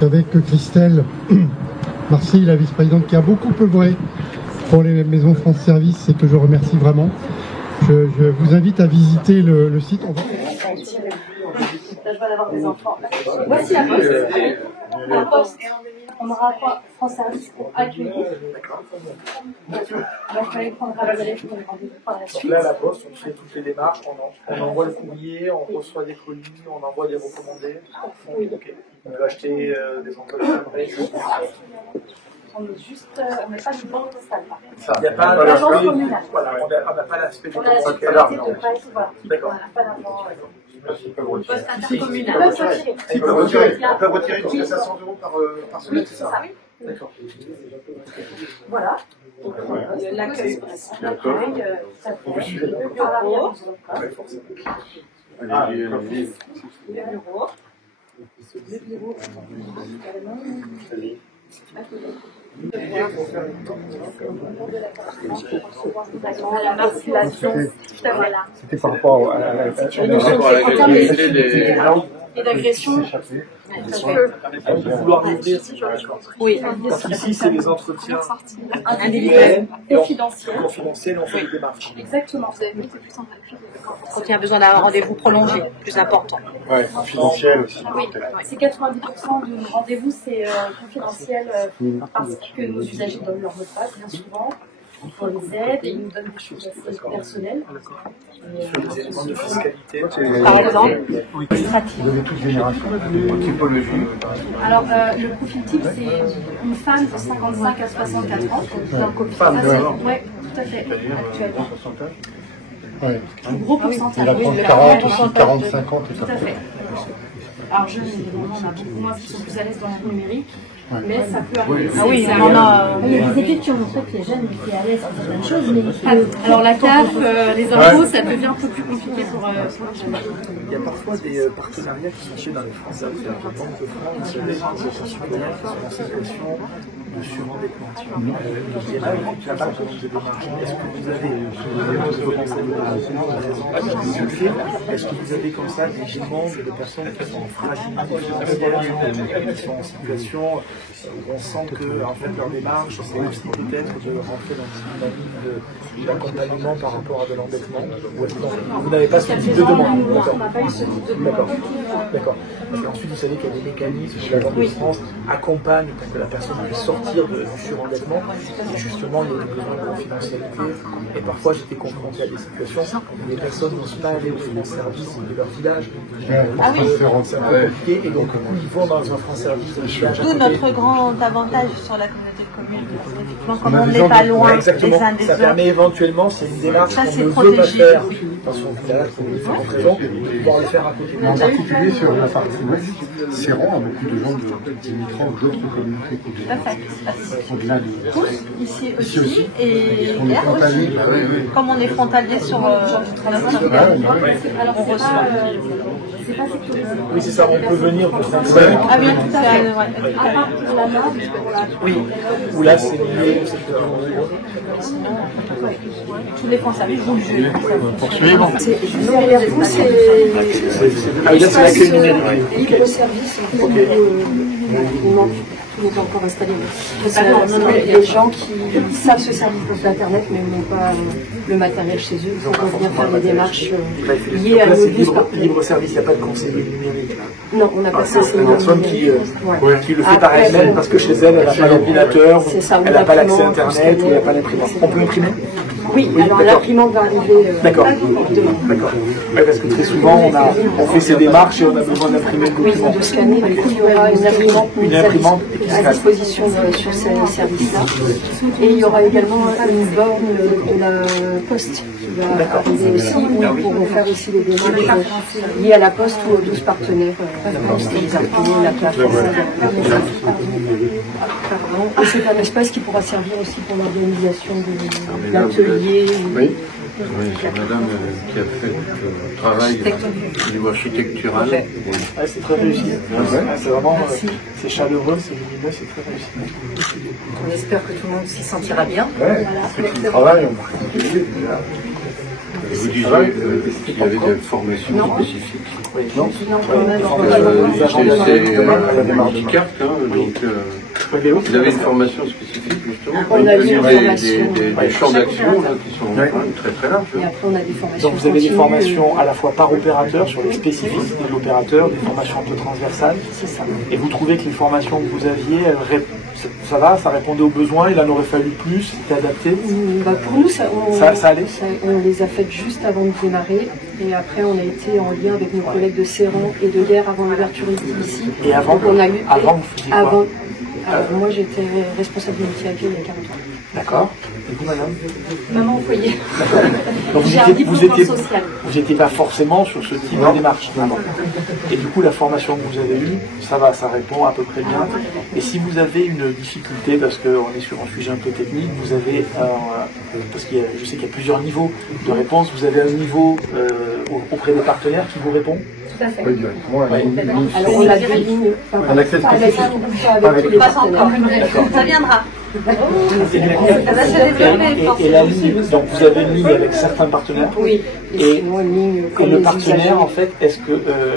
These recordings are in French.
Avec Christelle Marcy, la vice-présidente, qui a beaucoup œuvré pour les maisons France Service et que je remercie vraiment. Je vous invite à visiter le site. Je vais avoir des enfants. Voici la poste. La poste. On aura quoi? France Service pour accueillir. Donc, il fallait prendre un relais pour les rendez-vous par la suite. Là, à la poste, on fait toutes les démarches. On envoie le courrier, on reçoit des colis, on envoie des recommandés. Oui. Okay. On peut acheter des entretiens. On est juste, on n'a pas de banque postale. Il n'y a pas l'agence communale. Voilà, on n'a pas l'aspect on a la sécurité de ne pas être voilà. D'accord. On n'a pas d'argent. Poste intercommunal. Ils peuvent retirer jusqu'à 500 € par semaine, c'est ça? Oui. D'accord. Voilà. L'accueil, ça fait le bureau. Le bureau. La marcellation, C'était par rapport à la et d'agression. De vouloir l'ouvrir. Oui. Parce qu'ici, c'est des entretiens individuels, confidentiels, on fait des démarches. Exactement. Quand il y a besoin d'un rendez-vous prolongé, plus important. ouais, confidentiel aussi. Oui, c'est 90% du rendez-vous, c'est confidentiel parce que nos usagers donnent leur mot de passe, bien souvent. On les aide et ils nous donnent des choses assez personnelles. Sur des éléments de fiscalité. Par exemple, Vous avez toute génération, typologie. Alors, le profil type, c'est une femme de 55 à 64 ans. Donc, Femme, oui, tout à fait, actuellement. Ouais. Un gros Et pourcentage. la Oui, 30-40 aussi, 45 ans, tout tout à fait. Alors, jeunes, évidemment, on a beaucoup moins qui sont plus à l'aise dans le numérique. Ouais. Mais ça peut arriver. ah oui, on en a. Il y a des études qui ont montré que les jeunes étaient à l'aise sur certaines choses, mais Alors la CAF, les impôts, ça devient un peu plus compliqué pour les jeunes. Il y a parfois des partenariats qui sont faits dans les France Services avec la Banque de France, vous savez, pour concitoyens qui sont en situation de surendettement. Et là, il y a pas mal de démarches. Est-ce que vous avez, est-ce que vous avez comme ça des demandes de personnes qui sont en fragilité financière, qui sont en situation où on sent que en fait, leur démarche, c'est aussi peut-être de rentrer dans une dynamique d'accompagnement par rapport à de l'endettement? Vous n'avez pas ce type de demande? On n'a pas eu ce type de demande. D'accord. Parce qu'ensuite, vous savez qu'il y a des mécanismes que la Banque de France accompagne pour que la personne puisse sortir du surendettement. Et justement, il y a des besoins de confidentialité. Et parfois, j'étais confronté à des situations où les personnes n'osent pas aller au France Service de leur village. Ah oui. C'est un peu compliqué. Et donc, ils vont dans un France Service de village. D'où notre grand avantage sur la communauté de communes. Effectivement, comme on n'est pas loin des uns des ça autres. permet éventuellement, c'est une démarche Ça, qu'on c'est ne veut pas protégé, faire oui. dans son village pour différentes raisons, de pouvoir le faire à côté. En particulier sur la partie ouest, c'est rend à beaucoup de gens de limitrophes d'autres communautés. Tout à fait. Au-delà de... Tous, ici aussi, aussi. et On est hier frontalier, aussi. bah oui, oui. Comme on est frontalier sur notre Ouais, Alors, on reçoit. c'est pas sécurisé. Oui, c'est ça, on peut venir de 35. Ah oui, tout à fait. Ouais. À part pour la norme, pour la... Oui, ou là c'est lié au secteur. Tous les Français jouent le jeu. Poursuivre. derrière vous, c'est Ah, là c'est l'accueil numérique. libre service. Il manque, tout n'est pas encore installé. Il y a des gens qui savent se servir d'Internet, mais n'ont pas le matériel chez eux. Il faut venir faire des démarches liées à Là nos c'est bus. libre service, il n'y a pas de conseiller numérique. Non, on n'a pas ça. C'est une personne qui le fait par Après, elle-même parce que chez elle, elle n'a pas d'ordinateur, C'est ça, ou elle n'a pas l'accès l'imprimante, Internet, ou elle n'a pas l'imprimante. On peut imprimer? Oui, alors d'accord. l'imprimante va arriver D'accord. demain. D'accord. Ouais, parce que très souvent, on fait ces démarches et on a besoin d'imprimer le Oui, document. de scanner. Du coup, il y aura une imprimante mise à disposition sur ces services-là. Et il y aura également une borne de la Poste qui va arriver aussi, où ils pourront faire aussi les démarches liées à la Poste ou aux 12 partenaires, la Poste, les imprimés, la plateforme. Et c'est un espace qui pourra servir aussi pour l'organisation de l'atelier. Oui. Oui, c'est madame qui a fait le travail au niveau architectural. Ouais, c'est très réussi. C'est vraiment c'est chaleureux, c'est lumineux, c'est très réussi. On espère que tout le monde s'y sentira bien. Ouais, c'est du travail en particulier. Et vous disiez qu'il y avait des formations spécifiques. Oui, non, c'est un handicap, donc vous avez une formation spécifique justement. On a des champs d'action qui sont très très larges. Et après, on a des formations. Donc vous avez des formations à la fois par opérateur sur les spécificités de l'opérateur, des formations un peu transversales. C'est ça. Et vous trouvez que les formations que vous aviez, ça va, ça répondait aux besoins, il en aurait fallu plus, c'était adapté? Pour nous, ça allait. On les a faites juste avant de démarrer. Et après, on a été en lien avec nos collègues de Serran et de Guerre avant l'ouverture ici. Et avant, donc, on a eu avant vous faisiez quoi? Moi, j'étais responsable d'unité accueil il y a 40 ans. D'accord. Et vous, madame? Maman au foyer. Donc vous n'étiez pas forcément sur ce type de démarche. Et du coup, la formation que vous avez eue, ça va, ça répond à peu près bien. Et si vous avez une difficulté, parce qu'on est sur un sujet un peu technique, vous avez, parce que je sais qu'il y a plusieurs niveaux de réponse, vous avez un niveau auprès des partenaires qui vous répond? Tout à fait. Oui, directement. Alors on a deux lignes. Pas encore. Ça viendra. Et la ligne, donc vous avez une ligne avec certains partenaires. Oui. Et le partenaire, en fait, est-ce que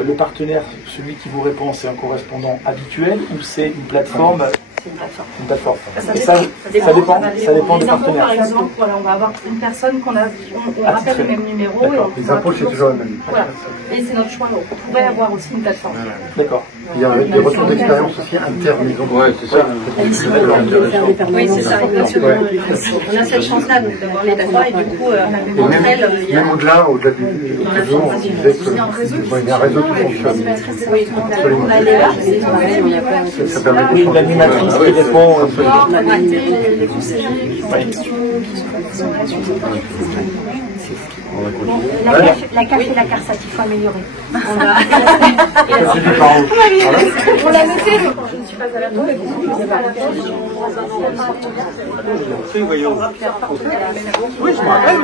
le partenaire, celui qui vous répond, c'est un correspondant habituel ou c'est une plateforme? C'est une plateforme. Ça dépend du partenaire. Par exemple, voilà, on va avoir une personne on rappelle le même numéro. Et les approches, c'est toujours la même. Voilà. Et c'est notre choix. Donc, on pourrait avoir aussi une plateforme. D'accord. Il y a des retours d'expérience aussi internes. Oui, c'est ça. Oui, c'est ça, exactement. On a cette chance-là d'avoir les trois et du coup, entre elles, il y a. Même au-delà du réseau, on disait qu'il y a un réseau qui fonctionne. Oui, on a les là, Ça permet oui, l'animatrice qui répond. Les conseillers qui ont des questions, qui sont là sur la CAF et la CARSAT, il faut améliorer. on l'a noté, donc je ne suis pas à la tour. Oui, je me rappelle.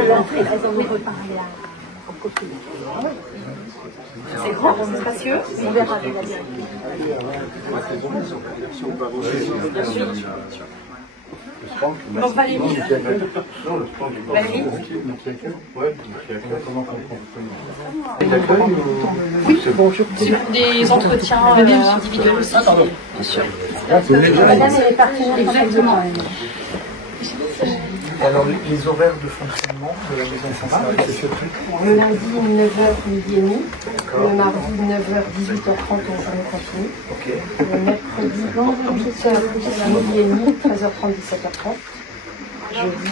C'est grand, c'est spacieux. On verra. Donc Valérie. Oui, sur des entretiens individuels aussi, bien sûr. Madame et les partenaires. Exactement. Alors, les horaires de fonctionnement de la maison française, le lundi, 9h, midi et demi. Le mardi, 9h, 18h30 en journée continue. Le mercredi, 8h, midi et demi, 13h30, 17h30. Jeudi,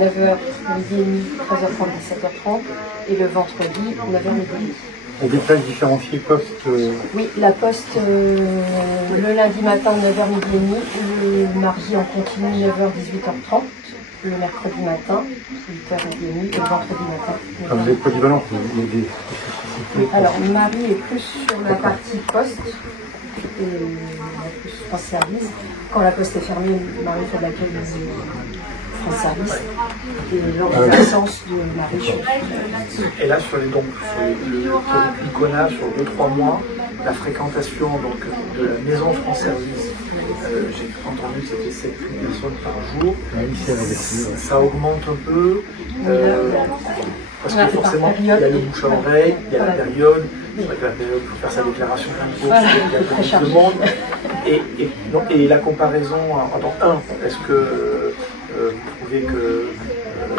9h, midi et demi, 13h30, 17h30. Et le vendredi, 9h, midi et demi. On des plages différenciées poste. Oui, la poste le lundi matin 9h midi et demi, le mardi en continu 9h 18h30, le mercredi matin 8h midi et demi, et le vendredi matin. Vous êtes polyvalent, Alors Marie est plus sur la partie poste et plus France Service. Quand la poste est fermée, Marie fait de l'accueil de France Service. Et lors de l'absence de Marie. Et là, sur le curriculum qu'on a sur 2-3 mois, la fréquentation donc, de la maison France Service, j'ai entendu que c'était 7-8 personnes par jour. Ça augmente un peu. Parce que forcément, il y a le bouche à oreille, il y a la période. C'est vrai que la période, il faut faire sa déclaration d'impôt, il y a beaucoup de monde. Et la comparaison, est-ce que vous trouvez que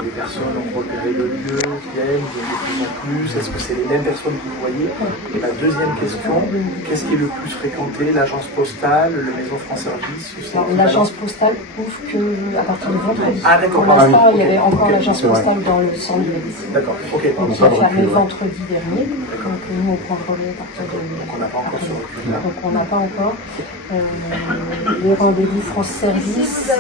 les personnes ont repéré le lieu, viennent de plus en plus? Est-ce que c'est les mêmes personnes que vous voyez? Et ma deuxième question, qu'est-ce qui est le plus fréquenté? L'agence postale, le maison France Service? L'agence postale ouvre qu'à partir de vendredi. Ah d'accord. Pour l'instant, il y avait encore l'agence postale dans le centre de l'Élysée. D'accord, ok. Donc il a fermé vendredi dernier. Donc nous, on prend le relais à partir de... Donc on n'a pas encore sur le Donc on n'a pas encore. Les rendez-vous France Service,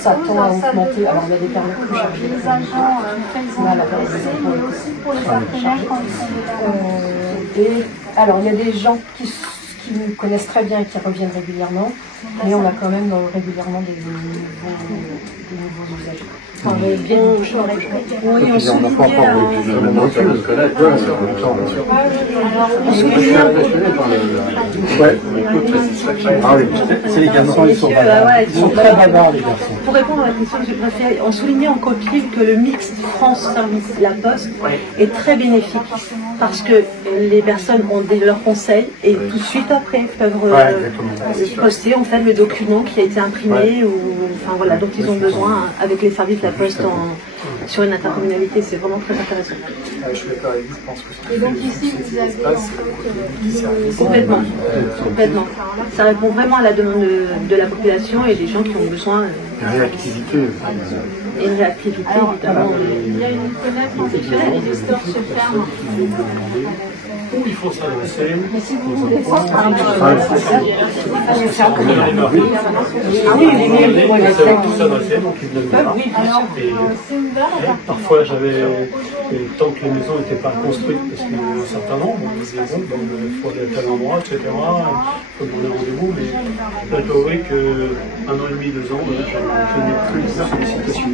ça tend à augmenter. Alors il y a des périodes plus chargées. Là, la période des impôts est très chargée. Alors il y a des gens qui nous connaissent très bien et qui reviennent régulièrement, mais on a quand même régulièrement des nouveaux usagers. Oui, on soulignait c'est les garçons, ils sont très bavards, les garçons. Pour répondre à la question que j'ai préférée, on soulignait en copie que le mix France Service La Poste est très bénéfique parce que les personnes ont leurs conseils et tout de suite après peuvent poster en fait le document qui a été imprimé ou enfin voilà dont ils ont besoin avec les services La Poste sur une intercommunalité. C'est vraiment très intéressant. Je suis d'accord avec vous, je pense que Et donc ici, vous avez complètement. Ça répond vraiment à la demande de la population et des gens qui ont besoin. Réactivité. Et une réactivité, évidemment. Il y a une fenêtre exceptionnelle et les stores se ferment. Où il faut s'adresser. Mais si vous voulez ça, Ah oui, les mails, Ils savent tout s'adresser, donc ils veulent. alors, c'est ouvert à partir. Parfois, tant que les maisons n'étaient pas construites, parce qu'il y a un certain nombre, on disait bon, il faut aller à tel endroit, etc. Il faut demander rendez-vous, mais là, je dois avouer qu'un an et demi, 2 ans, je n'ai plus de sollicitations.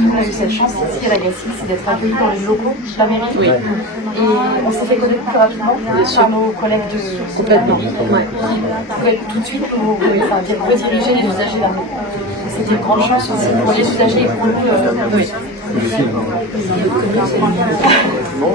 On a eu cette chance ici à la Gacille, c'est d'être accueillis dans les locaux de la mairie. Oui. Et on s'est fait connaître plus rapidement par nos collègues de complètement. qui pouvaient tout de suite rediriger les usagers vers nous. C'était une grande chance aussi pour les usagers et pour nous. Bon,